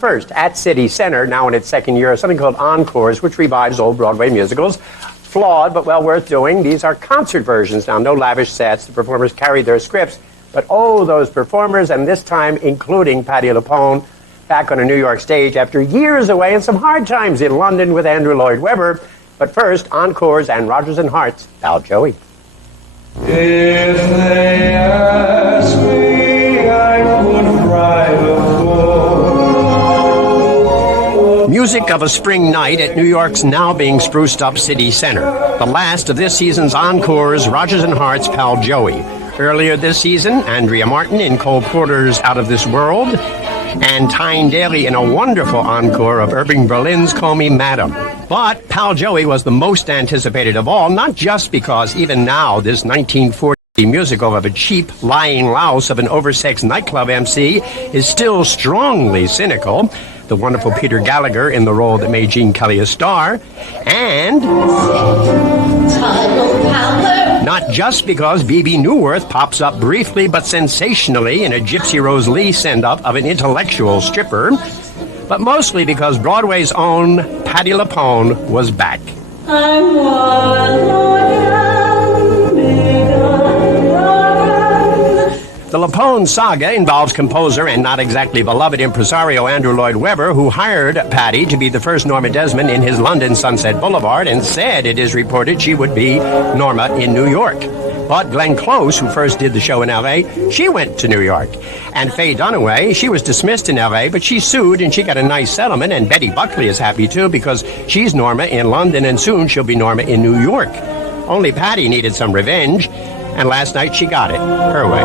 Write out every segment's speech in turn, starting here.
first at City Center, now in its second year, something called Encores, which revives old Broadway musicals. Flawed, but well worth doing. These are concert versions now, no lavish sets. The performers carry their scripts, but oh, those performers, and this time including Patti LuPone, back on a New York stage after years away and some hard times in London with Andrew Lloyd Webber. But first, Encores and Rodgers and Hart's Pal Joey. If they ask me, I could write a book. Music of a spring night at New York's now being spruced up City Center. The last of this season's Encores, Rodgers and Hart's Pal Joey. Earlier this season, Andrea Martin in Cole Porter's Out of This World, and Tyne Daly in a wonderful encore of Irving Berlin's Call Me Madam. But Pal Joey was the most anticipated of all, not just because even now this 1940 musical of a cheap, lying louse of an oversexed nightclub MC is still strongly cynical, the wonderful Peter Gallagher in the role that made Gene Kelly a star, and not just because Bebe Neuwirth pops up briefly but sensationally in a Gypsy Rose Lee send-up of an intellectual stripper, but mostly because Broadway's own Patti LuPone was back. The LuPone saga involves composer and not exactly beloved impresario Andrew Lloyd Webber, who hired Patti to be the first Norma Desmond in his London Sunset Boulevard and said, it is reported, she would be Norma in New York. But Glenn Close, who first did the show in L.A., she went to New York. And Faye Dunaway, she was dismissed in L.A., but she sued and she got a nice settlement, and Betty Buckley is happy too because she's Norma in London and soon she'll be Norma in New York. Only Patti needed some revenge, and last night she got it, her way.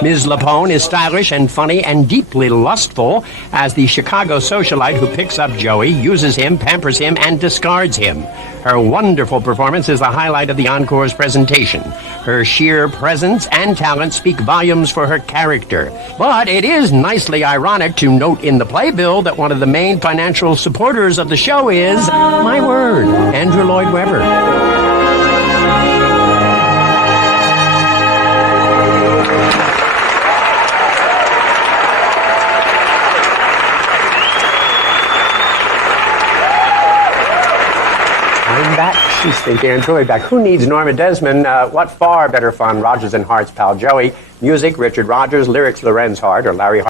Ms. LuPone is stylish and funny and deeply lustful as the Chicago socialite who picks up Joey, uses him, pampers him, and discards him. Her wonderful performance is the highlight of the Encore's presentation. Her sheer presence and talent speak volumes for her character. But it is nicely ironic to note in the playbill that one of the main financial supporters of the show is, my word, Andrew Lloyd Webber. I'm back. She's thinking, Andrew back. Who needs Norma Desmond? What far better fun? Rodgers and Hart's Pal Joey. Music, Richard Rodgers. Lyrics, Lorenz Hart or Larry Hart.